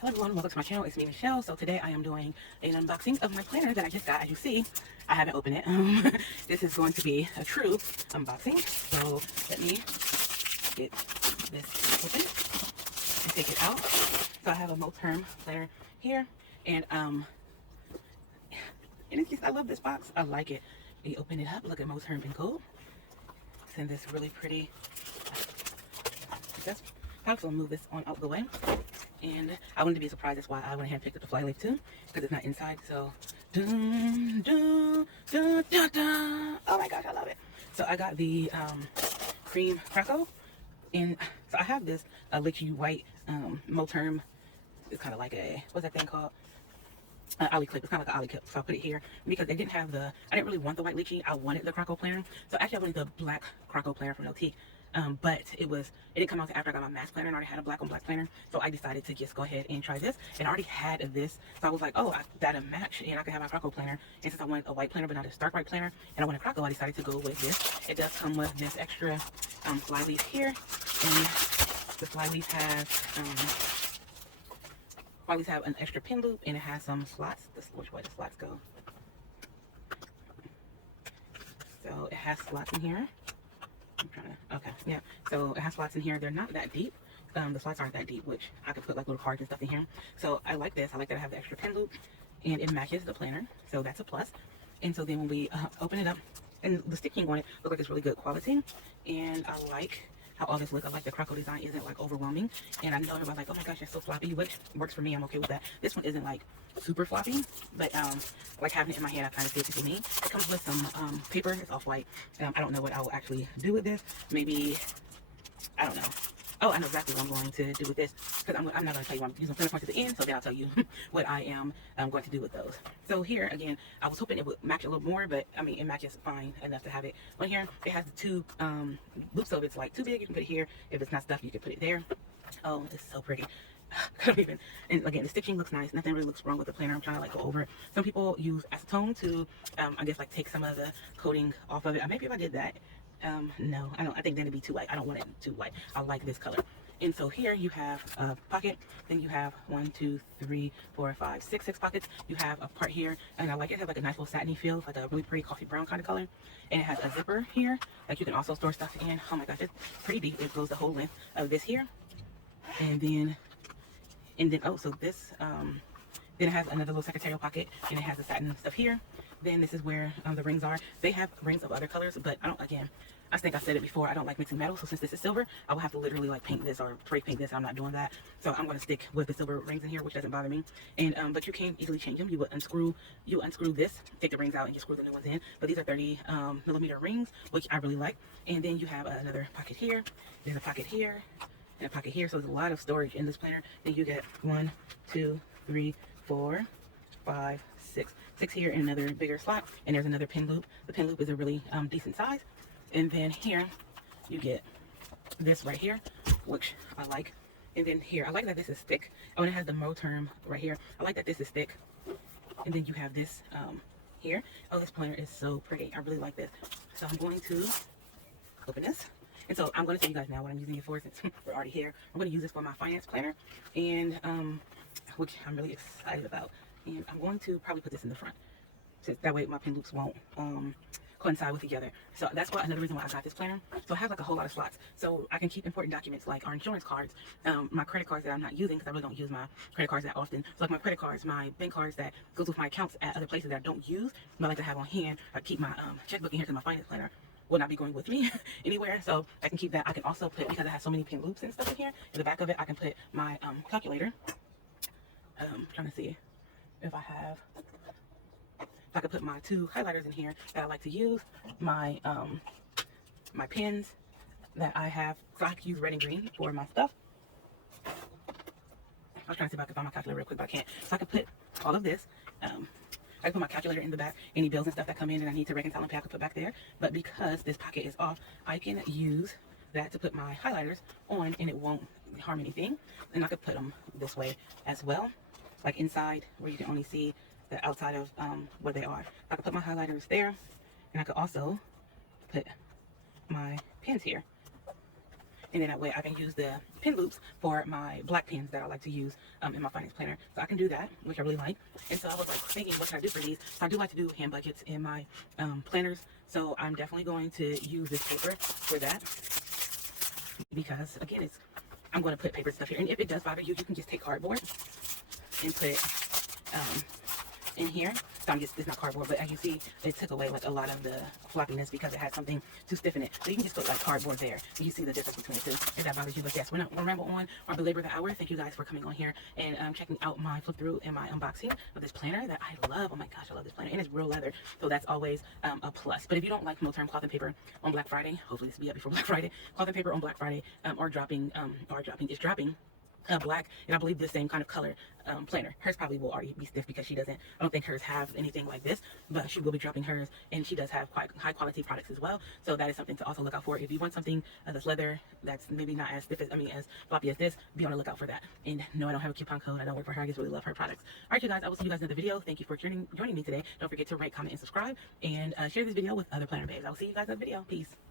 Hello everyone, welcome to my channel. It's me, Michelle. So today I am doing an unboxing of my planner that I just got. As you see, I haven't opened it. This is going to be a true unboxing. So let me get this open and take it out. So I have a Moterm planner here, and it's just, I love this box. I like it. You open it up, look at Moterm in gold. It's in this really pretty. That's box. I'll move this on out the way. And I wanted to be surprised. That's why I went ahead and picked up the flyleaf too, because it's not inside. So, dun, dun, dun, dun, dun. Oh my gosh, I love it. So I got the Creme Croc, and so I have this lychee white Moterm. It's kind of like a, what's that thing called? Ollie clip. It's kind of like an Ollie clip. So I put it here because they didn't have the, I didn't really want the white lychee. I wanted the Croco planner. So actually I wanted the black Croco planner from Notique. But it didn't come out after I got my mask planner and I already had a black on black planner. So I decided to just go ahead and try this. And I already had this. So I was like, oh, that'll match and I can have my Croco planner. And since I wanted a white planner but not a stark white planner and I wanted Croco, I decided to go with this. It does come with this extra flyleaf here. And the flyleaf have an extra pin loop and it has some slots. Which way the slots go? So it has slots in here. I'm trying to, okay, yeah. So it has slots in here. They're not that deep. The slots aren't that deep, which I could put like little cards and stuff in here. So I like this. I like that I have the extra pin loop and it matches the planner. So that's a plus. And so then when we open it up, and the stitching on it looks like it's really good quality. And I like how all this looks. I like the Croco design isn't like overwhelming. And I know everybody's like, oh my gosh, it's so floppy, which works for me. I'm okay with that. This one isn't like super floppy, but like having it in my hand, I kind of see it for me. It comes with some paper. It's off white. I don't know what I will actually do with this. Maybe, I don't know. Oh, I know exactly what I'm going to do with this, because I'm not going to tell you what I'm using printer points at the end, so then I'll tell you what I am going to do with those. So here, again, I was hoping it would match a little more, but I mean, it matches fine enough to have it on here. It has the two loops, so if it's like too big, you can put it here. If it's not stuffed, you can put it there. Oh, it's so pretty. I don't even, and again, the stitching looks nice. Nothing really looks wrong with the planner. I'm trying to like go over it. Some people use acetone to, I guess, like take some of the coating off of it. Maybe if I did that, no, I don't. I think then it'd be too white. I don't want it too white. I like this color. And so here you have a pocket. Then you have 1, 2, 3, 4, 5, 6, 6 pockets. You have a part here, and I like it. It has like a nice little satiny feel, like a really pretty coffee brown kind of color. And it has a zipper here, like you can also store stuff in. Oh my gosh, it's pretty deep. It goes the whole length of this here, and then oh, so this then it has another little secretarial pocket, and it has the satin stuff here. Then this is where the rings are. They have rings of other colors, but I don't, again, I think I said it before, I don't like mixing metals. So since this is silver, I will have to literally like paint this or spray paint this. I'm not doing that. So I'm going to stick with the silver rings in here, which doesn't bother me. And but you can easily change them. You would unscrew this, take the rings out, and just screw the new ones in. But these are 30 millimeter rings, which I really like. And then you have another pocket here. There's a pocket here and a pocket here. So there's a lot of storage in this planner. Then you get 1, 2, 3, 4, 5, 6 here, and another bigger slot, and there's another pin loop. The pin loop is a really decent size. And then here you get this right here, which I like. And then here, I like that this is thick. Oh, and it has the Moterm right here. I like that this is thick. And then you have this here. Oh, this planner is so pretty. I really like this. So I'm going to open this. And so I'm going to tell you guys now what I'm using it for, since we're already here. I'm going to use this for my finance planner, and which I'm really excited about. And I'm going to probably put this in the front, since that way my pin loops won't coincide with each other. So that's why, another reason why I got this planner. So I have like a whole lot of slots, so I can keep important documents like our insurance cards, my credit cards that I'm not using, because I really don't use my credit cards that often. So like my credit cards, my bank cards that goes with my accounts at other places that I don't use, but I like to have on hand. I keep my checkbook in here, because my finance planner will not be going with me anywhere, so I can keep that. I can also put, because it has so many pin loops and stuff in here, in the back of it I can put my calculator. Trying to see if I have, if I could put my 2 highlighters in here that I like to use, my my pens that I have, so I can use red and green for my stuff. I was trying to see if I could find my calculator real quick, but I can't. So I could put all of this. I can put my calculator in the back. Any bills and stuff that come in and I need to reconcile and pay, I can put back there. But because this pocket is off, I can use that to put my highlighters on, and it won't harm anything. And I could put them this way as well, like inside where you can only see the outside of where they are. I could put my highlighters there, and I could also put my pens here. and then that way I can use the pin loops for my black pins that I like to use in my finance planner. So I can do that, which I really like. And so I was like thinking, what can I do for these? So I do like to do hand budgets in my planners. So I'm definitely going to use this paper for that, because again, I'm going to put paper stuff here. And if it does bother you, you can just take cardboard and put it in here. So it's not cardboard, but as you see, it took away like a lot of the floppiness because it had something to stiffen it. So you can just put like cardboard there. So you see the difference between the two, if that bothers you. But yes, we're not going to ramble on or belabor the hour. Thank you guys for coming on here and checking out my flip through and my unboxing of this planner that I love. Oh my gosh, I love this planner. And it's real leather, so that's always a plus. But if you don't like Moterm cloth and paper on Black Friday, hopefully this will be up before Black Friday, cloth and paper on Black Friday are dropping black, and I believe the same kind of color planner. Hers probably will already be stiff because I don't think hers have anything like this, but she will be dropping hers, and she does have quite high quality products as well. So that is something to also look out for. If you want something that's leather, that's maybe not as stiff as, as floppy as this, be on the lookout for that. And no, I don't have a coupon code. I don't work for her. I just really love her products. All right, you guys, I will see you guys in the video. Thank you for joining me today. Don't forget to rate, comment, and subscribe, and share this video with other planner babes. I will see you guys in the video. Peace.